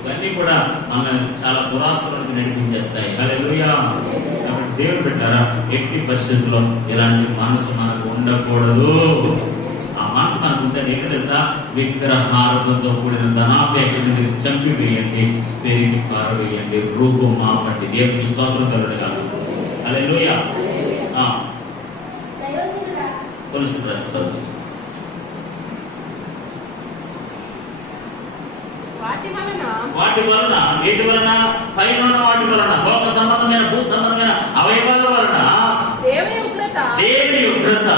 ఇవన్నీ కూడా మనల్ని చాలా దురాశలకు నడిపించేస్తాయి. హల్లెలూయా. కాబట్టి దేవుడు పెట్టారా, ఎట్టి పరిస్థితుల్లో ఇలాంటి మనసు మనకు ఉండకూడదు. ఆ మనసు మనకు ఉంటుంది ఏంటి తెలుసా? విగ్రహార్థంతో కూడిన ధనాపేక్షను మీరు చంపివేయండి, పెరిగి పారవేయండి, రూపం మాపండి. దేవునికి స్తోత్రం కలుగునుగాక. హల్లెలూయా. కొలుసు రాష్ట్రం వాటి వలన వీటి వలన పైన వాటి వలన లోక సంబంధమైన, భూ సంబంధమైన అవయవాల వలన దేవుని ఉగ్రత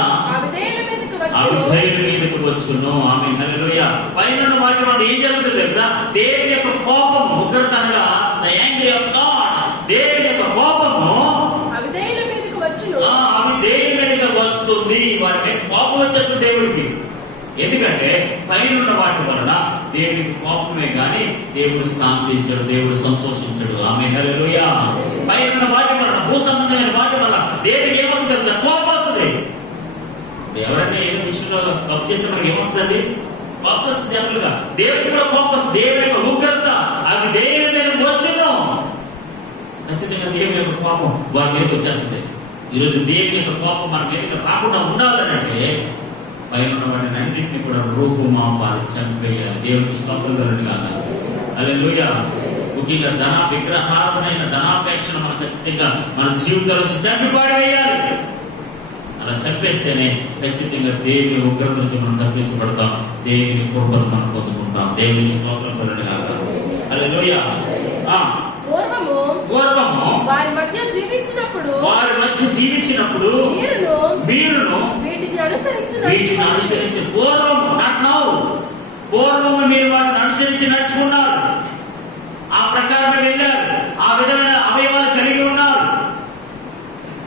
అవిధేయుల మీదకు వచ్చును. ఆమేన్. హల్లెలూయా. పైన వాటి వలన ఏం జరుగుతుంది తెలుసా? దేవుని యొక్క కోపము, ఉగ్రత అనగా ద యాంగ్రీ ఆఫ్ గాడ్. దేవుని యొక్క కోపము అవిధేయుల మీదకు వచ్చును. వారి మీద కోపం వచ్చేస్తుంది దేవుడికి. ఎందుకంటే పైన ఉన్న వాటి వలన దేవుడికి కోపమే కానీ దేవుడు శాంతించడు, దేవుడు సంతోషించడు. ఆమె హల్లెలూయా. పైన ఉన్న వాటి వలన, భూ సంబంధమైన వాటి వలన దేవుడికి ఏమొస్తుంది తెలుసా? కోపం వస్తుంది. ఎవరైనా ఏదో విషయంలో తప్పు చేస్తే మనకి ఏమొస్తుంది? కోపం వస్తుంది. జనరల్గా దేవుడికి కూడా కోపం వస్తుంది. దేవుడి యొక్క ఉగ్రత అవి దేవుడి మీద వచ్చును. ఖచ్చితంగా దేవుని యొక్క కోపం వారి మీదకి వచ్చేస్తుంది. ఈరోజు దేవుని యొక్క కోపం మన మీదకి రాకుండా ఉండాలని అంటే పైన ఉన్న వాటిని అన్నింటినీ కూడా రూపుమాపాలి, చంపేయాలి. దేవునికి స్తోత్రం కలుగును గాక. హల్లెలూయా. ముఖ్యంగా విగ్రహార్థమైన ధనాపేక్షను మనం ఖచ్చితంగా మన జీవితంలో నుంచి చంపి పాడివేయాలి. అలా చంపేస్తేనే ఖచ్చితంగా దేవుని ఉగ్రత నుంచి మనం తప్పించబడతాం, దేవుని కృపను మనం పొందుకుంటాం. దేవునికి స్తోత్రం కలుగును గాక. హల్లెలూయా. పూర్వము వారి మధ్య జీవించినప్పుడు మీరును వీటిని అనుసరించి పూర్వము మీరు వాటిని అనుసరించి నడుచుకున్నారు, ఆ ప్రకారమే వెళ్ళారు, ఆ విధమైన అవయవాలు కలిగి ఉన్నారు.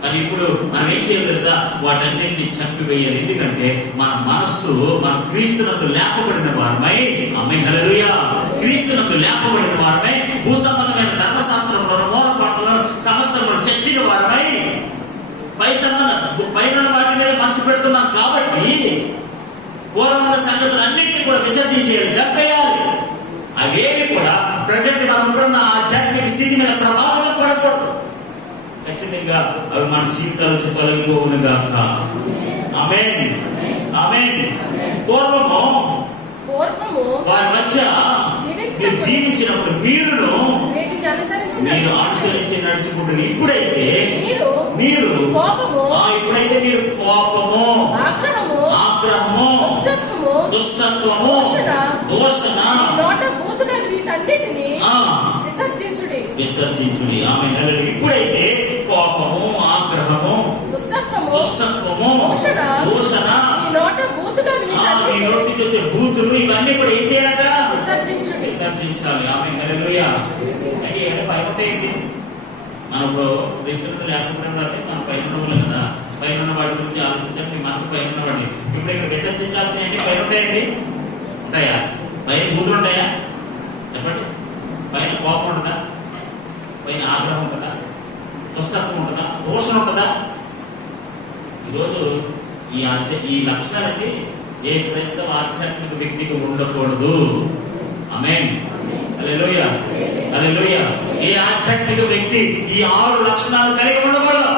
కానీ ఇప్పుడు మనం ఏం చేయాలి తెలుసా? వాటన్నింటినీ చంపివేయాలి. ఎందుకంటే మన మనస్సు మన క్రీస్తునందు లేపబడిన వారమై, ఆమేన్ హల్లెలూయా, క్రీస్తునందు లేపబడిన వారమై, భూ సంబంధమైన ధర్మశాస్త్రంలో మూలపాటలో సమస్యలను చర్చిన వారమై పైన వాటి మీద మనసు పెడుతున్నాం. కాబట్టి పూర్వమైన సంగతులు అన్నింటినీ కూడా విసర్జించేయాలి, చంపేయాలి. అవేమి కూడా ప్రజెంట్ మనం ఉంటున్న ఆధ్యాత్మిక స్థితి మీద ప్రభావం పడకూడదు. ఖచ్చితంగా అవి మన జీవితాలు తొలగిపోవును గాక. ఆమేన్, ఆమేన్. పూర్వము వారి మధ్య జీవించినప్పుడు మీరు అనుసరించి నడుచుకుంటున్నారు. ఇప్పుడైతే మీరు ఇప్పుడైతే మీరు కోపము, ఆగ్రహము, దుష్టత్వము, దూషణ విసర్జించుడి. ఆమె ఇప్పుడైతే కోపము, ఆగ్రహము, దుష్టత్వము, దూషణ, మీ నోటికి వచ్చే బూతులు ఇవన్నీ కూడా ఏం చేయాలట? విసర్జించాలి. ఆమె హల్లెలూయా. అంటే పైన ఏంటి? మనం ఇప్పుడు విస్తృత లేకుండా మన పైన ఉన్నాం కదా, పైన ఉన్న వాటి గురించి ఆలోచించాలి. మీ మనసు పైన ఉన్న వాటి ఇప్పుడు ఇక్కడ విసర్జించాల్సినవి పైన ఉంటాయండి? ఉంటాయా? పైన బూతులు ఉంటాయా? చెప్పండి. పైన కోపం ఉంటుందా? పైన ఆగ్రహం ఉంటుందా? దుష్టత్వం ఉంటుందా? దోషం ఉంటుందా? ఈరోజు ఈ లక్షణాలన్నీ ఏ క్రైస్తవ ఆధ్యాత్మిక వ్యక్తికి ఉండకూడదు. ఆమేన్ హల్లెలూయా, హల్లెలూయా. ఏ ఆధ్యాత్మిక వ్యక్తి ఈ 6 లక్షణాలు కలిగి ఉండకూడదు.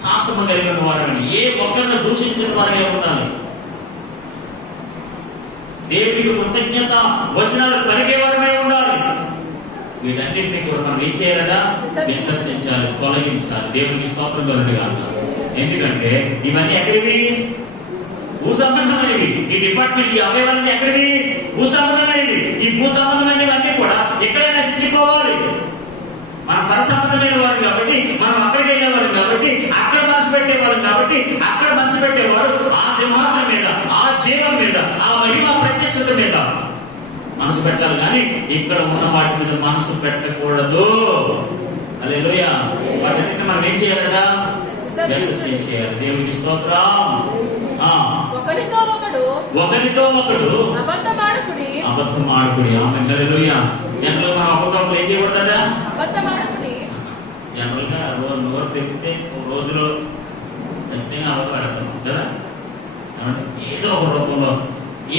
శాంతము కలిగిన వారని, ఏ ఒక్కరిని దూషించిన వారే ఉండాలి. దేవుడికి కృతజ్ఞత వచనాలు పలికే వారమే ఉండాలి. వీటన్నింటినీ కూడా మనం ఏం చేయాలట? విసర్జించాలి, తొలగించాలి. దేవునికి స్తోత్రం కలుగును గాక. ఎందుకంటే ఇవన్నీ ఎక్కడివి? భూ సంబంధమైనవి. ఈ డిపార్ట్మెంట్, ఈ అవయవాలన్నీ ఎక్కడివి? భూ సంబంధమైనవి. ఈ భూ సంబంధమైనవన్నీ కూడా ఎక్కడైనా నశించిపోవాలి. మనం పర సంబంధమైన వారు కాబట్టి, మనం అక్కడికి వెళ్ళేవారు కాబట్టి, అక్కడ మనసు పెట్టేవాడు కాబట్టి, అక్కడ మనసు పెట్టేవాడు ఆ సింహాసనం మీద, ఆ జీవం మీద, ఆ మహిమ ప్రత్యక్షత మీద మనసు పెట్టాలి. కానీ ఇక్కడ ఉన్న వాటి మీద మనసు పెట్టకూడదు. హల్లెలూయా. వాటిని మనం ఏం చేయాలట? చేయాలి. దేవునికి స్తోత్రం. ఒకరితో ఒకడు అబద్ధమాడుకుడి. ఆమేన్ హల్లెలూయా. జనరల్ మనం అబద్ధం ఏం చేయకూడదట? జనరల్ గా నోరు తెరిస్తే రోజులో ఖచ్చితంగా అబద్ధం ఆడతాం కదా. ఏదో ఒక రూపంలో,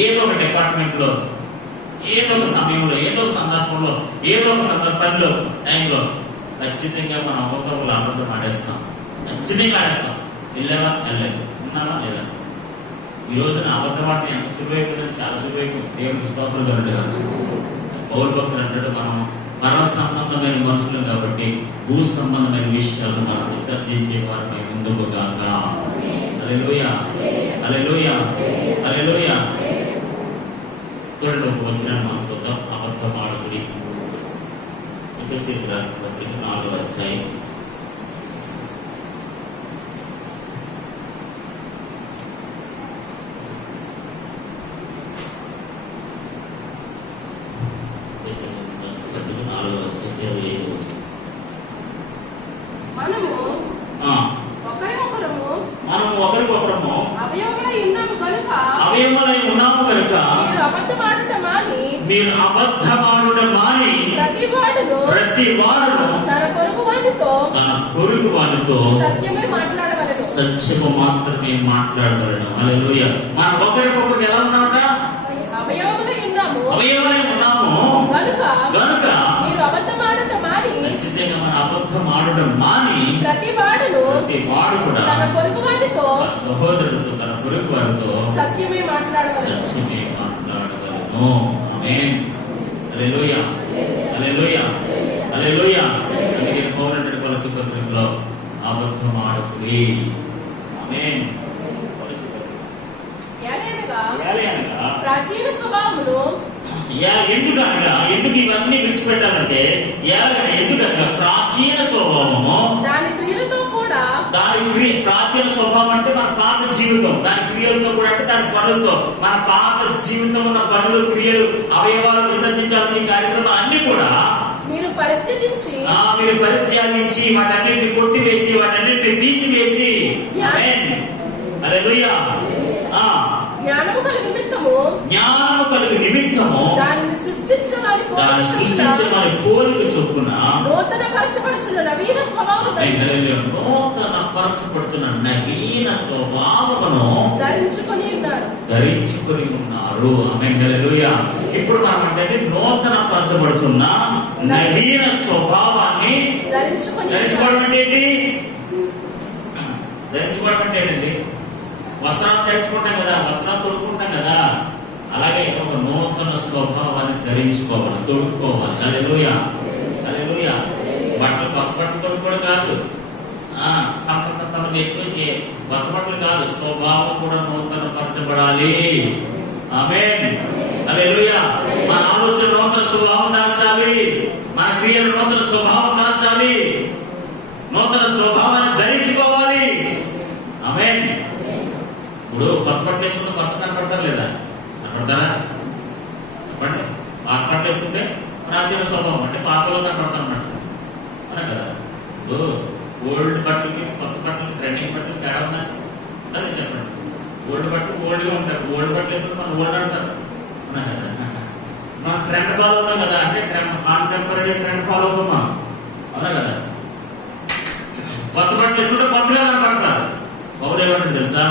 ఏదో ఒక డిపార్ట్మెంట్ లో, ఏదో ఒక సమయంలో, ఏదో ఒక సందర్భంలో, ఏదో ఒక సందర్భంలో టైంలో ఖచ్చితంగా మనం అబద్ధం ఆడేస్తాం. ఖచ్చితంగా ఆడేస్తాం. వెళ్ళావా? వెళ్ళలేదు. ఉన్నావా? లేదా? ఈ రోజున అబద్ధం ఆడటం ఎంత సులువైపోయిందని, చాలా సులువైపోయింది. దేవునికి స్తోత్రం కలుగును గాక. పౌలు భక్తుడు అంటాడు, మనం పర సంబంధమైన మనుషులు కాబట్టి భూ సంబంధమైన విషయాలు మనం విసర్జించే వారిని ముందుకు గాక. హల్లెలూయా, హల్లెలూయా, హల్లెలూయా. చూడండి, ఒక వచనాన్ని మనం చూద్దాం. అబద్ధమాడుకుడి. ఎఫెసీయులకు రాసిన పత్రిక 4వ అధ్యాయం 4వ అధ్యాయం 25వ వచనం. మనము ఒకరినొకరము ఉన్నాము కనుక మీరు అబద్ధమాడుట మాని మీరు అబద్ధమాడుట మాని ప్రతి వాడును తన పొరుగు వానితో సత్యమే మాట్లాడవలెను. సత్యము మాత్రమే మాట్లాడవలెను. హల్లెలూయా. మనం ఒకరికొకరికి ఎలా ఉన్నామట? అవయవములై ఉన్నాము గనుక మీరు అబద్ధమాడుట మాని ఖచ్చితంగా మన అబద్ధం ఆడడం మాని ప్రతి వాడు కూడా తన పొరుగు వానితో సహోదరుడితో తన పొరుగు వారితో సత్యమే మాట్లాడవలెను. ఆమేన్. హల్లెలూయా. హల్లెలూయా. హల్లెలూయా. అందుకే పౌరుడు కొలసి పత్రికలో అబద్ధం ఆడకుడి. ఆమేన్. ఏలయనగా ప్రాచీన స్వభావమును ఎందుకు ఇవన్నీ విడిచిపెట్టాలంటే ఎందుకనగా ప్రాచీన స్వభావము దాని క్రియలతో కూడా ప్రాచీన స్వభావం అంటే మన పాత జీవితం, దాని క్రియలతో కూడా అంటే దాని పనులతో మన పాత జీవితం ఉన్న పనులు క్రియలు అవయవాలు విసర్జించాల్సిన కార్యక్రమం అన్ని కూడా మీరు పరిత్యాగించి వాటన్నిటిని కొట్టివేసి వాటన్నిటిని తీసివేసి జ్ఞానము కలిగి నిమిత్తము దానిని సృష్టించిన వారి పోలిక చొప్పున నూతన పరచబడుచున్న నవీన స్వభావమును ధరించుకొని ఉన్నారు. ఆమేన్. హల్లెలూయా. ఇప్పుడు మనం అంటే నూతన పరచబడుతున్న నవీన స్వభావాన్ని ధరించుకోవడం అంటే ఏంటి? ధరించుకోవడం అంటే ఏంటండి? వస్త్రాలు ధరించుకుంటాం కదా, వస్త్రాలు తొడుక్కుంటాం కదా, అలాగే ఒక నూతన స్వభావాన్ని ధరించుకోవాలి, తొడుక్కోవాలి. హల్లెలూయా. హల్లెలూయా. బట్టలు కొత్త బట్టలు తొడుక్కోవడం కాదు, తమ నేర్చుకొచ్చి కొత్త బట్టలు కాదు, స్వభావం కూడా నూతన పరచబడాలి. ఆమేన్. హల్లెలూయా. మన ఆలోచన నూతన స్వభావం దాల్చాలి, మన క్రియలు నూతన స్వభావం దాల్చాలి, నూతన స్వభావాన్ని ధరించుకోవాలి. ఆమేన్. ఇప్పుడు కొత్త బట్టలు వేసుకుంటే కొత్త కనపడతారు లేదా? కనపడతారా? చెప్పండి. పాత బట్టలు వేసుకుంటే ప్రాచీన స్వభావం అంటే పాతలో కనపడతారు అన్నమాట కదా. ఇప్పుడు ఓల్డ్ బట్టలకి కొత్త బట్టలు ట్రెండింగ్ బట్టలు తేడా ఉన్నాయి అదే చెప్పండి. ఓల్డ్ బట్టలు ఓల్డ్గా ఉంటారు, ఓల్డ్ బట్టలు వేసుకుంటే మన ఓల్డ్ అంటారు కదా. మనం ట్రెండ్ ఫాలో అవుతాం కదా, అంటే కాంటెంపరీ ట్రెండ్ ఫాలో అవుతాం అవునా కదా. కొత్త బట్టలు వేసుకుంటే కొత్తగా కనపడతారు. పౌలు ఏమంటాడు తెలుసా?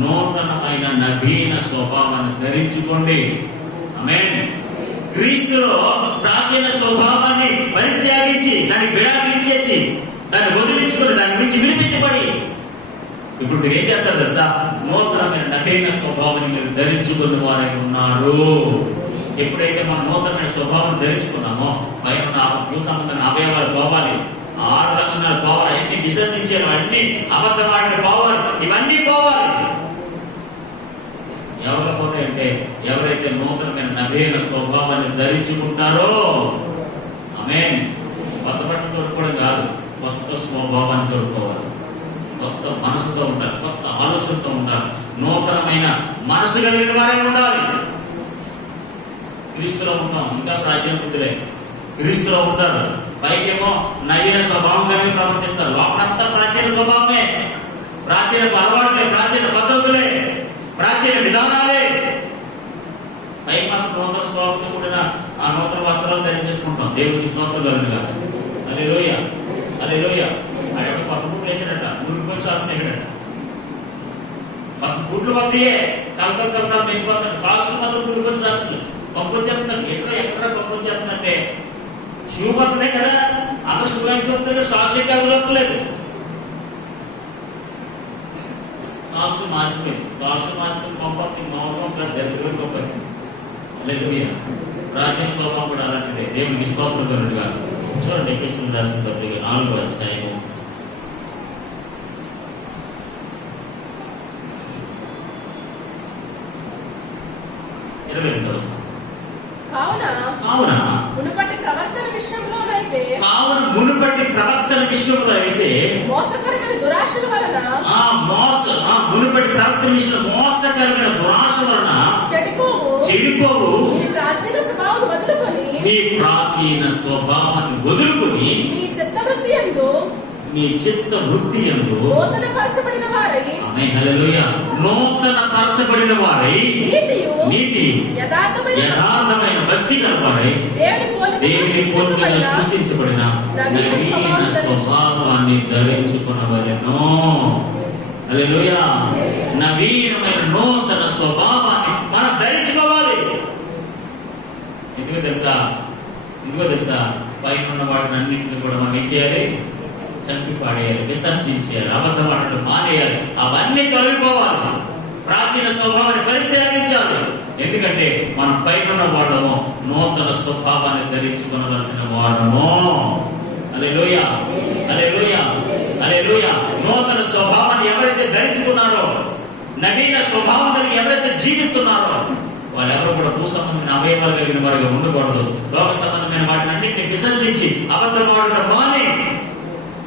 నూతనమైన నవీన స్వభావాన్ని ధరించుకోండి. ఆమేన్. క్రీస్తులో ప్రాచీన స్వభావాన్ని పరిత్యాగించి దాన్ని విడాకులిచ్చేసి దాన్ని వదిలించుకొని దాని గురించి వినిపించబడి ఇప్పుడు మీరు ఏం చేస్తారు తెలుసా? నూతనమైన నవీన స్వభావాన్ని మీరు ధరించుకున్న వారై ఉన్నారు. ఎప్పుడైతే మనం నూతనమైన స్వభావం ధరించుకున్నామో పైన భూ సంబంధమైన అవయవాలు పోవాలి, 6 లక్షణాలు పోవాలి, అన్ని విసర్జించారు, అన్ని అబద్ధమాడిన పోవాలి, ఇవన్నీ పోవాలి. ఎవరు పోతాయంటే ఎవరైతే నూతనమైన నవీన స్వభావాన్ని ధరించుకుంటారో. ఆమేన్. కొత్త బట్టలు తొడుక్కోవడం కాదు, కొత్త స్వభావాన్ని తొడుక్కోవాలి. కొత్త మనసుతో ఉండాలి, కొత్త ఆలోచనతో ఉండాలి, నూతనమైన మనసు కలిగిన వారే ఉండాలి. క్రీస్తులో ఉంటాం, ఇంకా ప్రాచీన బుద్ధులే క్రీస్తులో ఉంటారు, పైకేమో నవీన స్వభావం కలిగి ప్రవర్తిస్తారు. లోపలంతా ప్రాచీన స్వభావమే, ప్రాచీన అలవాట్లే, ప్రాచీన పద్ధతులే, ప్రాచీన విధానాలే. పైకి మాత్రం నూతన స్వభావంతో కూడిన ఆ నూతన వస్త్రాలు ధరించేసుకుంటాం. దేవుడికి స్తోత్రం కలుగునుగా. హల్లెలూయా. హల్లెలూయా. ఆయన కొత్త బూట్లు వేసాడట, మురిపోయి సాక్స్ ఎక్కడట, కొత్త బూట్లు మధ్యే కలతలు మెచ్చిపోతాడు. సాక్స్ మాత్రం మురిపోయి సాక్స్ పంపొచ్చేస్తున్నాడు. ఎక్కడ పంపొచ్చేస్తుందంటే షూ పక్కనే కదా, అందరూ షూ అంటే వస్తుంది, సాక్స్ అయితే అవ్వలేదు. సాక్స్ మాసిపోయింది, సాక్స్ మాసిపోయి పంపి మాంసం దరిద్రం గొప్పది. హల్లెలూయా. ప్రాచీన స్వభావం కూడా అలాంటిదే. దేవునికి స్తోత్రం కలుగునుగా. చూడండి ఎఫెసీయులకు రాసిన పత్రిక 4వ అధ్యాయము 22వ వచనం. కావున మునుపటి ప్రవర్తన విషయంలో అయితే మోసకరమైన దురాశల వలన మునుపటి ప్రవర్తన విషయంలో మోసకరమైన దురాశ వలన చెడిపోవు మీ ప్రాచీన స్వభావాన్ని వదులుకొని మీ చిత్త వృత్తి యందు నూతన పరచబడిన వారై ఆమేన్, హల్లెలూయా. నూతన పరచబడిన వారై నీతియు నీతి యథార్థమైన భక్తి గలవారై దేవుని పోలికగా సృష్టించబడిన నవీన స్వభావాన్ని ధరించుకున్నవారెనో. హల్లెలూయా. నవీనమైన నూతన స్వభావాన్ని మనం ధరించుకోవాలి. ఎందుకో తెలుసా పైన ఉన్న వాటిని అన్నింటినీ కూడా మనం ఏం చేయాలి? చంపి పాడేయాలి, విసర్జించేయాలి, అబద్ధం ఆడటం మానేయాలి. అవన్నీ తొలగిపోవాలి. ప్రాచీన స్వభావాన్ని పరిత్యాగించాలి. ఎందుకంటే మనం పైన వాడము నూతన స్వభావాన్ని ధరించుకోవలసిన వాడము. హల్లెలూయా, హల్లెలూయా, హల్లెలూయా. నూతన స్వభావాన్ని ఎవరైతే ధరించుకున్నారో, నవీన స్వభావం కలిగి ఎవరైతే జీవిస్తున్నారో వాళ్ళెవరూ కూడా భూ సంబంధమైన అవయవాలు కలిగిన వారిగా ఉండకూడదు. లోక సంబంధమైన వాటిని అన్నింటినీ విసర్జించి అబద్ధం ఆడటం మాని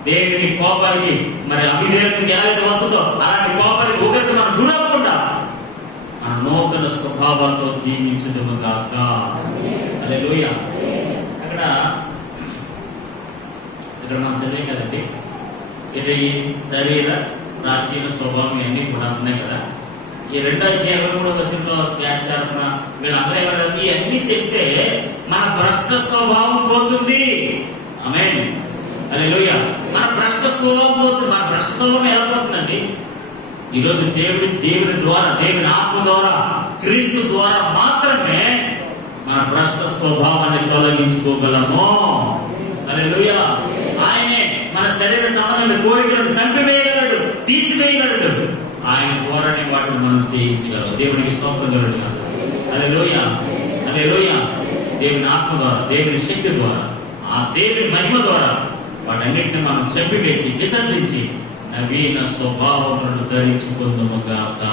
దేవుని కోపానికి మరి అభివేదానికి ఏదైతే వస్తుందో అలాంటి కోపానికి ఒకరికి మనం గురవ్వకుండా మన నూతన స్వభావాలతో జీవించదము గాక. హల్లెలూయా. అక్కడ మనం చదివాం కదండి, ఇది శరీర ప్రాచీన స్వభావం ఇవన్నీ కూడా ఉన్నాయి కదా. ఈ 2:23 వ్యాచారణ వీళ్ళందరూ ఏమన్నారు? ఇవన్నీ చేస్తే మన భ్రష్ట స్వభావం పోతుంది. ఆమేన్, హల్లెలూయా. మన భ్రష్ట స్వభావం పోతుంది. మన భ్రష్ట స్వభావం ఎలా పోతుందండి? ఈరోజు దేవుని ద్వారా, దేవుని ఆత్మ ద్వారా, క్రీస్తు ద్వారా మాత్రమే మన భ్రష్ట స్వభావాన్ని తొలగించుకోగలము. హల్లెలూయా. ఆయనే మన శరీర సంబంధమైన కోరికలను చంపివేయగలడు, తీసివేయగలడు. ఆయన ద్వారానే వాటిని మనం చేయించగలరు. దేవునికి స్తోత్రం కలుగును. హల్లెలూయా, హల్లెలూయా. దేవుని ఆత్మ ద్వారా, దేవుని శక్తి ద్వారా, ఆ దేవుని మహిమ ద్వారా వాటన్నిటిని మనం చంపివేసి విసర్జించి నవీన స్వభావములను ధరించుకుందాము గాక.